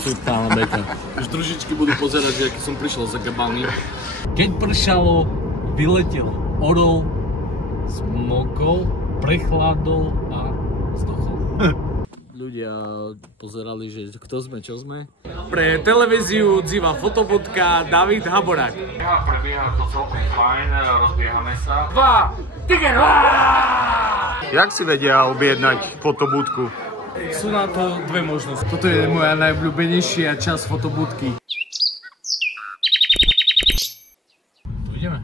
Totálna beka. Už družičky budú pozerať, že aký som prišiel za Gabbani. Keď pršalo, vyletel orol, zmokol, prechladol a zdochol. Ľudia pozerali, že kto sme, čo sme. Pre televíziu Dziva fotobudka David Haborák. Prebieha to celkom fajn, rozbiehame sa. 2, tiger! Jak si vedia objednať fotobudku? Sú na to dve možnosti. Toto je moja najobľúbenejšia časť fotobudky. Tu ideme?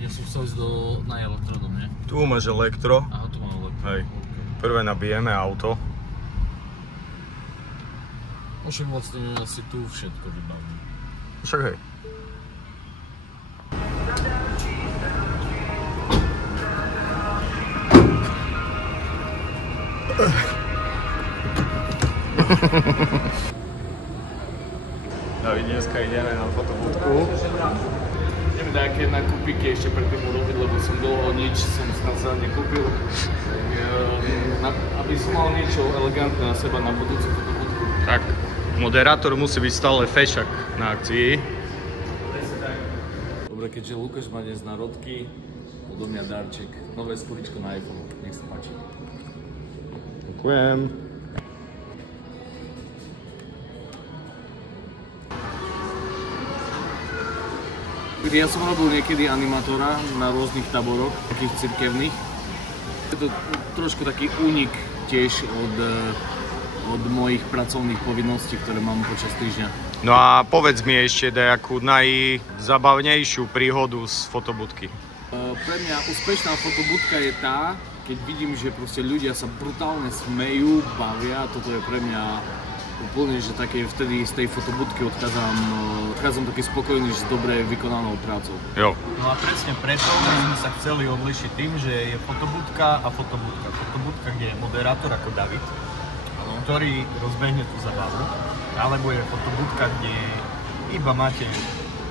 Ja som chcel ísť na elektrodom, nie? Tu máš elektro. Aha, tu mám elektro. Hej. Prvé nabijeme auto. Však vlastne asi tu všetko vybavím. Však hej. David, dneska ideme na fotobudku. Ideme nejaké nakúpiky ešte predtým urobiť, lebo som dlho nič som sa nekúpil. Aby som mal niečo elegantné na seba na budúcu fotobudku. Tak, moderátor musí byť stále fešak na akcii. Dobre, keďže Lukáš má dnes narodky, odo mňa darček, nové sklíčko na iPhone. Nech sa páči. Ďakujem. Ja som robil niekedy animátora na rôznych táboroch, takých cirkevných. Je to trošku taký únik tiež od mojich pracovných povinností, ktoré mám počas týždňa. No a povedz mi ešte nejakú najzabavnejšiu príhodu z fotobudky. Pre mňa úspešná fotobudka je tá, keď vidím, že proste ľudia sa brutálne smejú, bavia. Toto je pre mňa úplne, že také vtedy z tej fotobudky odchádzam taký spokojný, že s dobre vykonanou prácou. Jo. No a presne preto sme sa chceli odlišiť tým, že je fotobudka a fotobudka. Fotobudka, kde je moderátor ako David, ktorý rozbehne tú zabavu, alebo je fotobudka, kde iba máte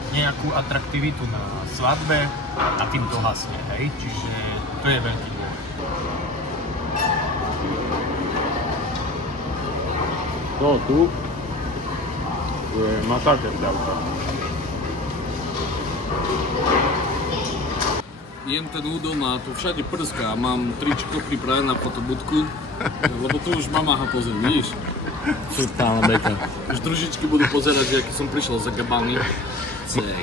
nejakú atraktivitu na svadbe a tým to hasne, hej? Čiže to je veľký dôvod. No tu je masaker ďalka. Jem ten údon a tu všade prská. Mám tričko pripravené na fotobudku, lebo tu už mama ha pozrie, vidíš? Totálna beka. Už družičky budú pozerať, že aký som prišiel za Gabbani.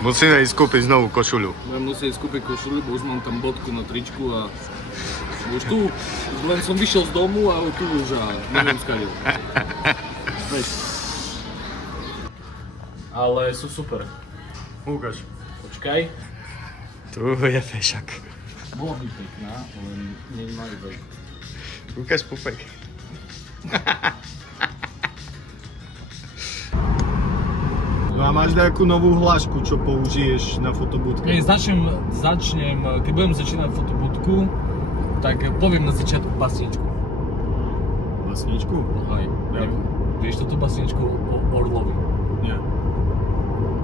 Musíme ísť kúpiť znovu košuľu. Budem musieť ísť kúpiť košuľu, bo už mám tam bodku na tričku a už tu, len som vyšiel z domu a tu už neviem skadil. Ale sú super. Ukáž. Počkaj. Tu je fešak. Bola by pekná, len nie majú veľkú. Ukáž pupek. No a máš nejakú novú hlášku, čo použiješ na fotobudke? Začnem, keď budem začínať fotobudku, tak poviem na začiatku basničku. Basničku? Hej. Vieš toto basničku o Orlovi? Nie.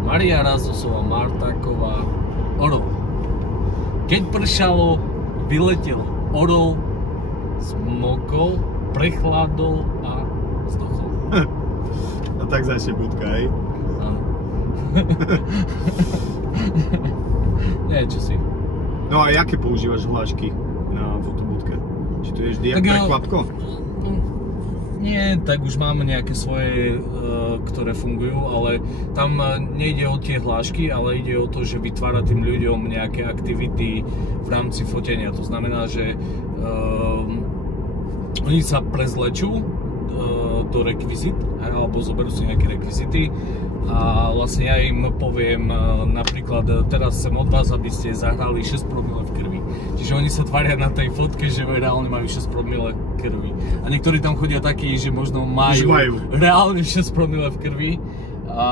Maria Razosová, Martáková, Orol. Keď pršalo, vyletel orol, zmokol, prechladol a zdochol. A tak začne budka, hej? Áno. Nie, čo si. No a jaké používaš hlášky na fotobudke? Či to je vždy jak prekvapko? Nie, tak už máme nejaké svoje, ktoré fungujú, ale tam nejde o tie hlášky, ale ide o to, že vytvára tým ľuďom nejaké aktivity v rámci fotenia. To znamená, že oni sa prezlečú do rekvizit, alebo zoberú si nejaké rekvizity a vlastne ja im poviem napríklad teraz chcem od vás, aby ste zahrali 6 promile v krvi. Čiže oni sa tvária na tej fotke, že reálne majú 6 promile krvi. A niektorí tam chodia takí, že možno majú reálne 6 promile v krvi a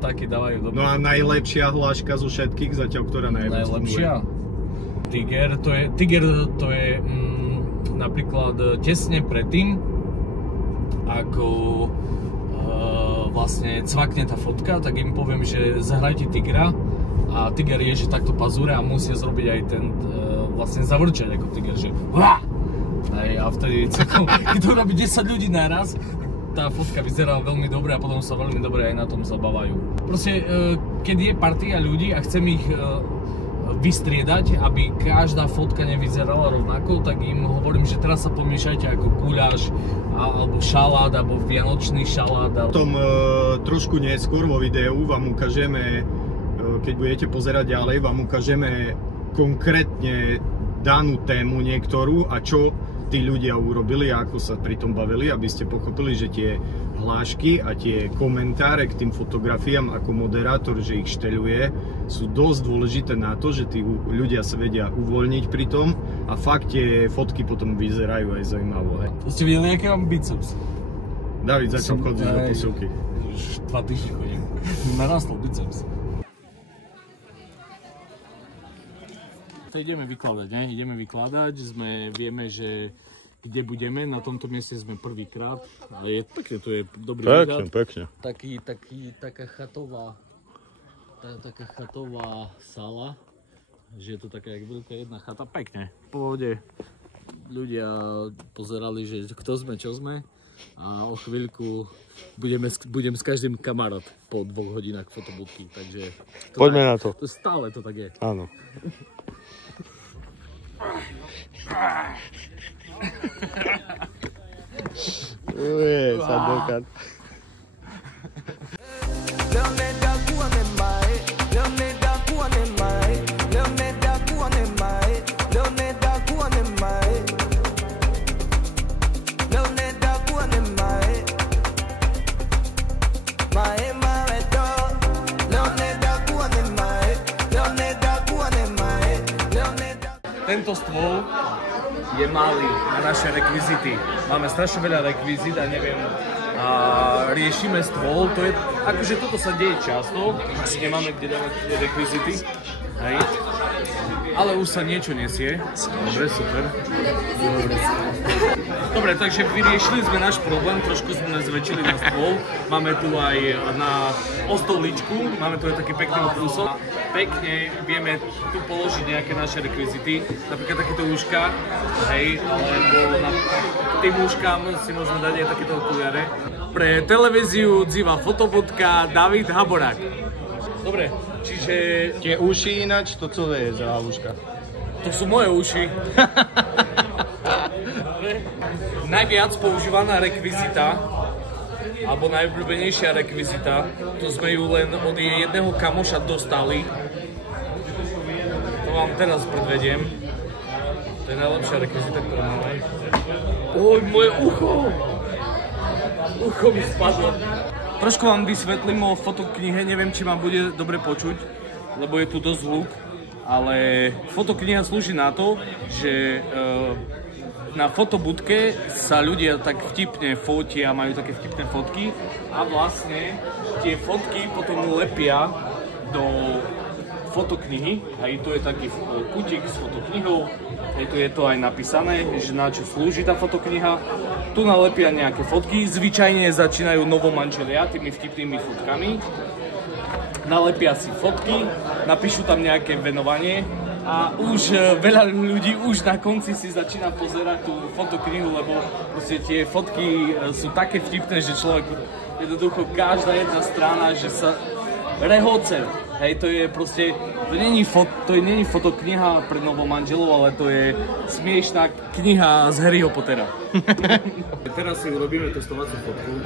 takí dávajú dobré. No a najlepšia hláška zo všetkých zatiaľ, ktorá najlepšia? Tiger to je napríklad tesne predtým, ako vlastne cvakne tá fotka, tak im poviem, že zahrajte tigra a tiger je, že takto pazúre a musia zrobiť aj ten, vlastne zavrčať ako tiger, že a vtedy celkom, keď to robí 10 ľudí naraz, tá fotka vyzerá veľmi dobre a potom sa veľmi dobre aj na tom zabávajú. Proste, keď je partia ľudí a chcem ich vystriedať, aby každá fotka nevyzerala rovnako, tak im hovorím, že teraz sa pomiešajte ako guľáš, alebo šalát, alebo vianočný šalát. Potom trošku neskôr vo videu vám ukážeme, keď budete pozerať ďalej, vám ukážeme konkrétne danú tému niektorú a čo tí ľudia urobili a ako sa pri tom bavili, aby ste pochopili, že tie hlášky a tie komentáre k tým fotografiám ako moderátor, že ich šteľuje, sú dosť dôležité na to, že tí ľudia sa vedia uvoľniť pri tom a fakt tie fotky potom vyzerajú aj zaujímavo. To ste videli, aký mám biceps? David, začal chodiť do posilky. Už 2 týždne chodím. Narastol biceps. To ideme vykladať, ne? Ideme vykladať, vieme, že kde budeme, na tomto mieste sme prvýkrát, ale je pekne, to je dobrý výhľad. Pekne. Taká chatová sala, že je to taká jak veľká jedna chata, pekne. V pohode ľudia pozerali, že kto sme, čo sme a o chvíľku budem s každým kamarát po 2 hodinách fotobudky, takže... Poďme na to. Stále to tak je. Áno. Sandokan. Tento stôl je malý na naše rekvizity. Máme strašne veľa rekvizit a neviem, a riešime stôl, to je, akože toto sa deje často, nemáme kde dávať rekvizity, hej. Ale už sa niečo nesie. Dobre, super. Dobre, takže vyriešili sme náš problém, trošku sme zväčšili na stôl. Máme tu aj na stoličku, máme tu aj taký pekný obrúsok. Pekne vieme tu položiť nejaké naše rekvizity, napríklad takéto úška, hej, alebo na tým úškam si môžeme dať aj takéto okuliare. Pre televíziu Dziva fotobudka David Haborák. Dobre, čiže... Tie uši ináč, to co je za uška? To sú moje uši. Najviac používaná rekvizita, alebo najobľúbenejšia rekvizita, to sme ju len od jedného kamoša dostali. To vám teraz predvediem. To je najlepšia rekvizita, ktorú máme. Oj, moje ucho! Ucho mi spadlo. Trošku vám vysvetlím o fotoknihe, neviem, či ma bude dobre počuť, lebo je tu dosť hluk, ale fotokniha slúži na to, že na fotobudke sa ľudia tak vtipne fotia, majú také vtipné fotky a vlastne tie fotky potom lepia do fotoknihy, aj tu je taký kutík s fotoknihou, aj tu je to aj napísané, že na čo slúži tá fotokniha. Tu nalepia nejaké fotky, zvyčajne začínajú novomanželia tými vtipnými fotkami. Nalepia si fotky, napíšu tam nejaké venovanie a už veľa ľudí už na konci si začína pozerať tú fotoknihu, lebo proste tie fotky sú také vtipné, že človek jednoducho každá jedna strana, že sa rehoce. Hej, to je proste, to není fotokniha pre novomanželov, ale to je smiešná kniha z Harryho Pottera. Teraz si urobíme testovaciu fotku.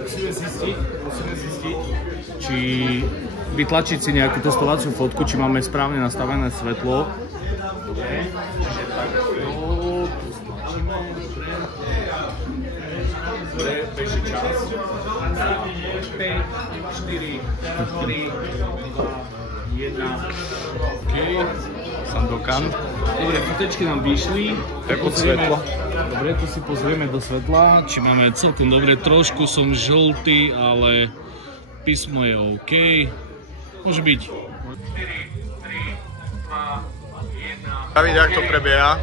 Musíme zistiť, či vytlačiť si nejakú testovaciu fotku, či máme správne nastavené svetlo. Dobre, čiže takto, tu stlačíme, dobre, beží čas. 5, 4, 3, 2, 1. OK. Sandokan. Dobre, fotečky nám vyšli. Tak od svetla. Dobre, tu si pozrieme do svetla, či máme celkom dobre. Trošku som žltý, ale písmo je OK. Môže byť. 4, 3, 2, 1. David, jak to prebieha?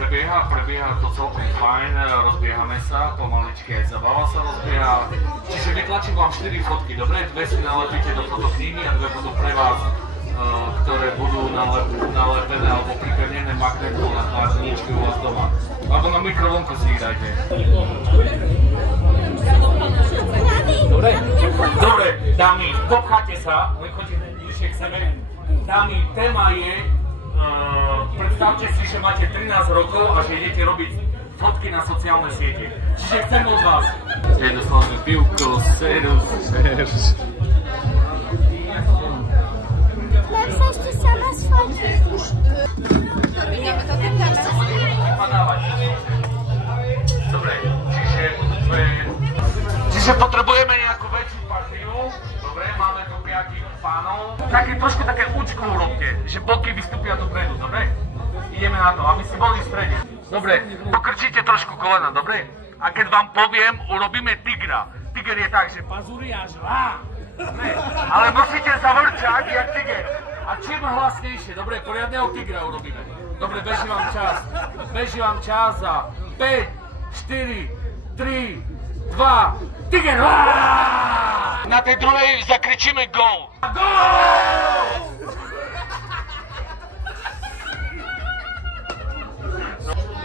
Prebieha to celkom fajn, rozbiehame sa, pomaličky aj zabava sa rozbieha. Čiže vytlačím vám 4 fotky, dobre? 2 si nalepíte do fotoknihy a 2 budú pre vás, ktoré budú nalepené alebo pripevnené magnetom na chladničke u vás doma. Alebo na mikrovlnku si ich dajte. Dobre? Dobre, dámy, popcháte sa, len choďte bližšie k sebe. Dámy, téma je, predstavte si, že máte 13 rokov a že idete robiť fotky na sociálne siete. Čiže chcem od vás. Jednoslavné pivko, serus. Mám sa ešte sama sfotiť. Dobre, čiže potrebujeme nejakú väčšiu partiu. Dobre, máme tu 5 pánov. Trošku také účku urobte, že boky vystúpia dopredu, dobre? Ideme na to, aby si boli v strede. Dobre, pokrčíte trošku kolena, dobre? A keď vám poviem, urobíme tigra. Tiger je tak, že pazúri a žlá. Dobre, ale musíte zavrčať jak tiger. A čím hlasnejšie, dobre, poriadneho tigra urobíme. Dobre, beží vám čas. Beží vám čas za 5, 4, 3, 2, tiger! Na tej druhej zakričíme gól. Gól!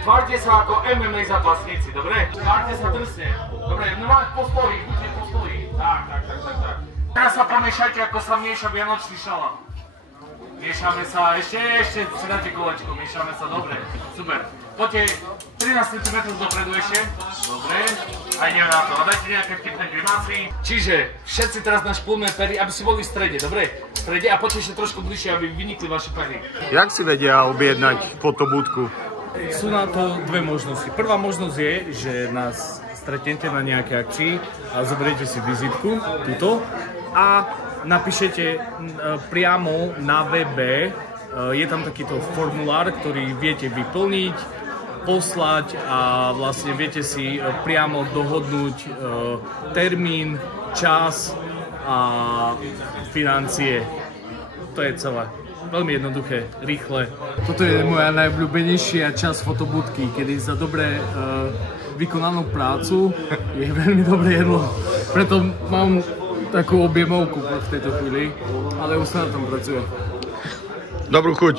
Tvárte sa ako MMA zápasníci, dobre? Tvárte sa drsne. Dobre, normálne postojí, buďte postojí. Tak. Teraz sa pomiešajte, ako sa mieša vianočný šalát. Miešame sa, ešte si dáte kolečko, miešame sa, dobre, super. Poďte 13 cm dopredu ešte, dobre, a ideme na to, a dajte nejaké vtipné grimasy. Čiže všetci teraz našplúme pery, aby si boli v strede, dobre? V strede a poďte ešte trošku bližšie, aby vynikli vaše pery. Jak si vedia objednať fotobudku? Sú na to dve možnosti. Prvá možnosť je, že nás stretnete na nejakej akcii a zoberiete si vizitku, túto, a napíšete priamo na webe, je tam takýto formulár, ktorý viete vyplniť, poslať a vlastne viete si priamo dohodnúť termín, čas a financie. To je celé. Veľmi jednoduché, rýchle. Toto je moja najobľúbenejšia časť fotobudky, kedy za dobre vykonanú prácu je veľmi dobré jedlo. Preto mám takú objemovku v tejto chvíli, ale už sa na tom pracuje. Dobrú chuť.